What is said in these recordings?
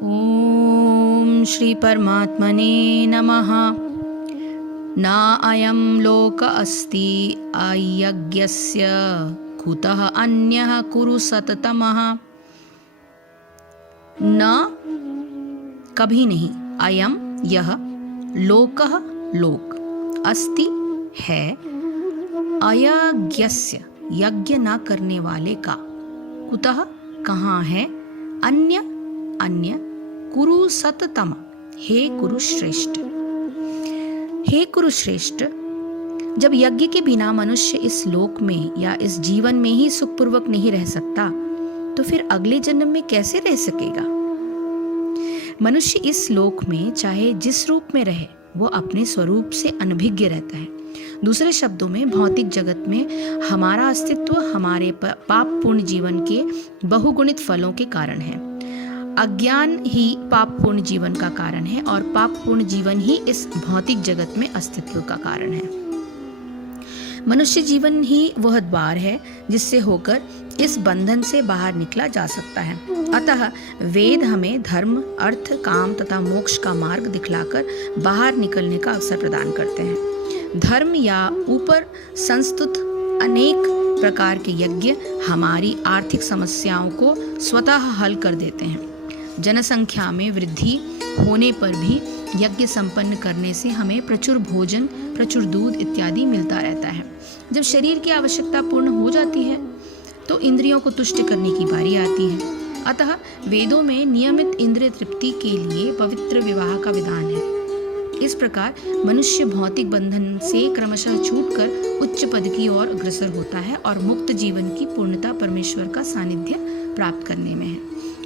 ॐ श्री परमात्मने नमः। न अयं लोक अस्ति अयज्ञस्य कुतः अन्यः कुरु सततमः। न कभी नहीं, अयम यह, लोकः लोक, अस्ति है, अयज्ञस्य यज्ञ न करने वाले का, कुतः कहाँ है, अन्य अन्य, कुरु सततम, हे कुरुश्रेष्ठ। हे कुरुश्रेष्ठ, जब यज्ञ के बिना मनुष्य इस लोक में या इस जीवन में ही सुखपूर्वक नहीं रह सकता, तो फिर अगले जन्म में कैसे रह सकेगा। मनुष्य इस लोक में चाहे जिस रूप में रहे, वो अपने स्वरूप से अनभिज्ञ रहता है। दूसरे शब्दों में भौतिक जगत में हमारा अस्तित्व हमारे पाप पूर्ण जीवन के बहुगुणित फलों के कारण है। अज्ञान ही पाप पूर्ण जीवन का कारण है और पाप पूर्ण जीवन ही इस भौतिक जगत में अस्तित्व का कारण है। मनुष्य जीवन ही वह द्वार है जिससे होकर इस बंधन से बाहर निकला जा सकता है। अतः वेद हमें धर्म, अर्थ, काम तथा मोक्ष का मार्ग दिखलाकर बाहर निकलने का अवसर प्रदान करते हैं। धर्म या ऊपर संस्तुत अनेक प्रकार के यज्ञ हमारी आर्थिक समस्याओं को स्वतः हल कर देते हैं। जनसंख्या में वृद्धि होने पर भी यज्ञ संपन्न करने से हमें प्रचुर भोजन, प्रचुर दूध इत्यादि मिलता रहता है। जब शरीर की आवश्यकता पूर्ण हो जाती है तो इंद्रियों को तुष्ट करने की बारी आती है। अतः वेदों में नियमित इंद्रिय तृप्ति के लिए पवित्र विवाह का विधान है। इस प्रकार मनुष्य भौतिक बंधन से क्रमशः छूटकर उच्च पद की ओर अग्रसर होता है और मुक्त जीवन की पूर्णता परमेश्वर का सानिध्य प्राप्त करने में है।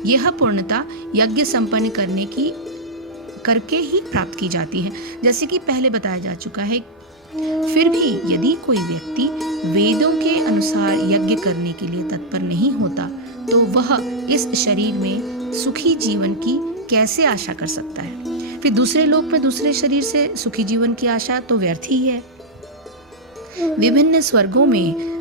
यह पूर्णता यज्ञ संपन्न करके ही प्राप्त की जाती है, जैसे कि पहले बताया जा चुका है। फिर भी यदि कोई व्यक्ति वेदों के अनुसार यज्ञ करने के लिए तत्पर नहीं होता, तो वह इस शरीर में सुखी जीवन की कैसे आशा कर सकता है। फिर दूसरे लोक में दूसरे शरीर से सुखी जीवन की आशा तो व्यर्थ ही है। विभिन्न स्वर्गों में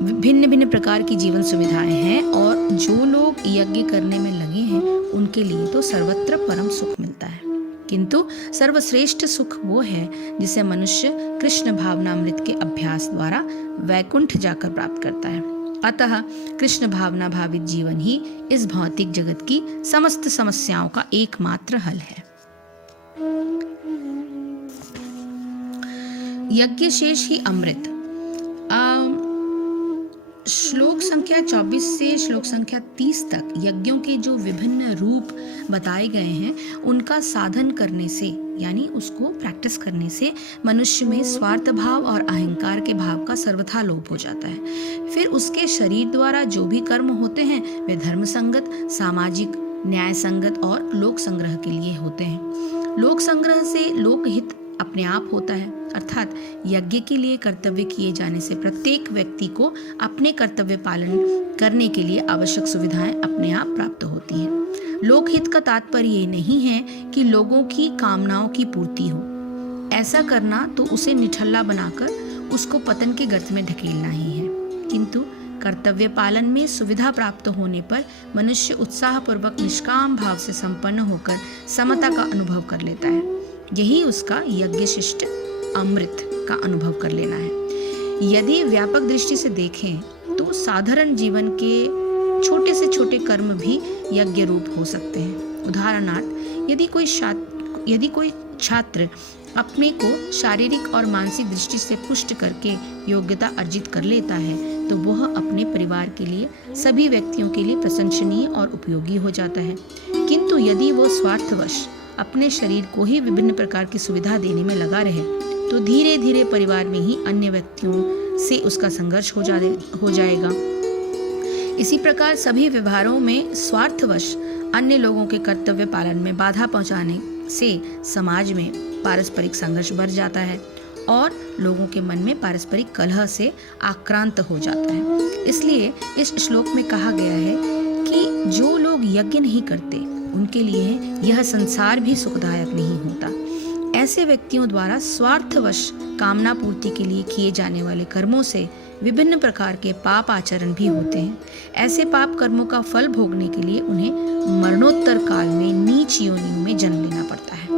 भिन्न भिन्न प्रकार की जीवन सुविधाएं हैं और जो लोग यज्ञ करने में लगे हैं उनके लिए तो सर्वत्र परम सुख मिलता है। किंतु सर्वश्रेष्ठ सुख वो है जिसे मनुष्य कृष्ण भावनामृत के अभ्यास द्वारा वैकुंठ जाकर प्राप्त करता है। अतः कृष्ण भावना भावित जीवन ही इस भौतिक जगत की समस्त समस्याओं का एकमात्र हल है। यज्ञ शेष ही अमृत। श्लोक संख्या 24 से श्लोक संख्या 30 तक यज्ञों के जो विभिन्न रूप बताए गए हैं, उनका साधन करने से यानी उसको प्रैक्टिस करने से मनुष्य में स्वार्थ भाव और अहंकार के भाव का सर्वथा लोप हो जाता है। फिर उसके शरीर द्वारा जो भी कर्म होते हैं वे धर्म संगत, सामाजिक, न्याय संगत और लोक संग्रह के लिए होते हैं। लोक संग्रह से लोकहित अपने आप होता है, अर्थात यज्ञ के लिए कर्तव्य किए जाने से प्रत्येक व्यक्ति को अपने कर्तव्य पालन करने के लिए आवश्यक सुविधाएं अपने आप प्राप्त होती हैं। लोकहित का तात्पर्य ये नहीं है कि लोगों की कामनाओं की पूर्ति हो। ऐसा करना तो उसे निठल्ला बनाकर उसको पतन के गर्त में ढकेलना ही है। किंतु कर्तव्य पालन में सुविधा प्राप्त होने पर मनुष्य उत्साहपूर्वक निष्काम भाव से संपन्न होकर समता का अनुभव कर लेता है। यही उसका यज्ञ शिष्ट अमृत का अनुभव कर लेना है। यदि व्यापक दृष्टि से देखें तो साधारण जीवन के छोटे से छोटे कर्म भी यज्ञ रूप हो सकते हैं। उदाहरणार्थ, यदि कोई छात्र अपने को शारीरिक और मानसिक दृष्टि से पुष्ट करके योग्यता अर्जित कर लेता है, तो वह अपने परिवार के लिए, सभी व्यक्तियों के लिए प्रशंसनीय और उपयोगी हो जाता है। किंतु यदि वो स्वार्थवश अपने शरीर को ही विभिन्न प्रकार की सुविधा देने में लगा रहे, तो धीरे धीरे परिवार में ही अन्य व्यक्तियों से उसका संघर्ष हो जाएगा। इसी प्रकार सभी व्यवहारों में स्वार्थवश अन्य लोगों के कर्तव्य पालन में बाधा पहुंचाने से समाज में पारस्परिक संघर्ष बढ़ जाता है और लोगों के मन में पारस्परिक कलह से आक्रांत हो जाता है। इसलिए इस श्लोक में कहा गया है कि जो लोग यज्ञ नहीं करते उनके लिए यह संसार भी सुखदायक नहीं होता। ऐसे व्यक्तियों द्वारा स्वार्थवश कामना पूर्ति के लिए किए जाने वाले कर्मों से विभिन्न प्रकार के पाप आचरण भी होते हैं। ऐसे पाप कर्मों का फल भोगने के लिए उन्हें मरणोत्तर काल में नीच योनियों में जन्म लेना पड़ता है।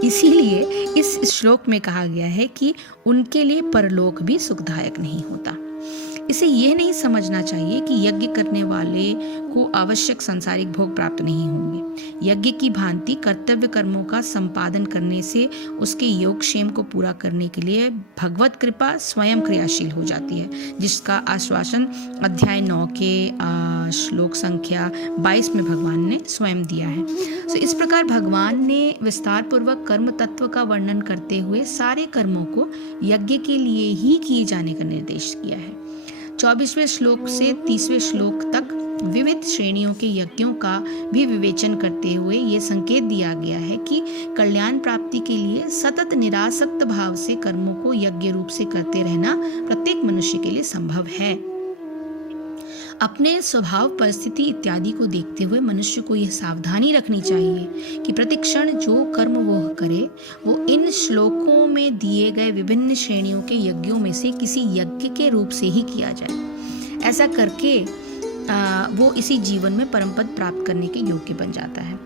इसीलिए इस श्लोक में कहा गया है कि उनके लिए परलोक भी सुखदायक नहीं होता। इसे यह नहीं समझना चाहिए कि यज्ञ करने वाले को आवश्यक सांसारिक भोग प्राप्त नहीं होंगे। यज्ञ की भांति कर्तव्य कर्मों का संपादन करने से उसके योगक्षेम को पूरा करने के लिए भगवत कृपा स्वयं क्रियाशील हो जाती है, जिसका आश्वासन अध्याय 9 के श्लोक संख्या 22 में भगवान ने स्वयं दिया है। तो इस प्रकार भगवान ने विस्तार पूर्वक कर्म तत्व का वर्णन करते हुए सारे कर्मों को यज्ञ के लिए ही किए जाने का निर्देश किया है। 24वें श्लोक से 30वें श्लोक तक विविध श्रेणियों के यज्ञों का भी विवेचन करते हुए ये संकेत दिया गया है कि कल्याण प्राप्ति के लिए सतत निरासक्त भाव से कर्मों को यज्ञ रूप से करते रहना प्रत्येक मनुष्य के लिए संभव है। अपने स्वभाव, परिस्थिति इत्यादि को देखते हुए मनुष्य को यह सावधानी रखनी चाहिए कि प्रतिक्षण जो कर्म वह करे वो इन श्लोकों में दिए गए विभिन्न श्रेणियों के यज्ञों में से किसी यज्ञ के रूप से ही किया जाए। ऐसा करके वो इसी जीवन में परम पद प्राप्त करने के योग्य बन जाता है।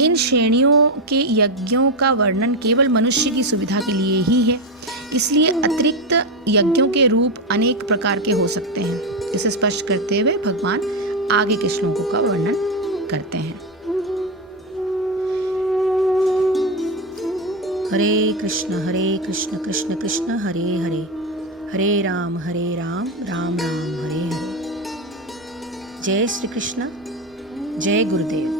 इन श्रेणियों के यज्ञों का वर्णन केवल मनुष्य की सुविधा के लिए ही है, इसलिए अतिरिक्त यज्ञों के रूप अनेक प्रकार के हो सकते हैं। इसे स्पष्ट करते हुए भगवान आगे के श्लोकों का वर्णन करते हैं। हरे कृष्ण कृष्ण कृष्ण हरे हरे, हरे राम राम राम हरे हरे। जय श्री कृष्ण, जय गुरुदेव।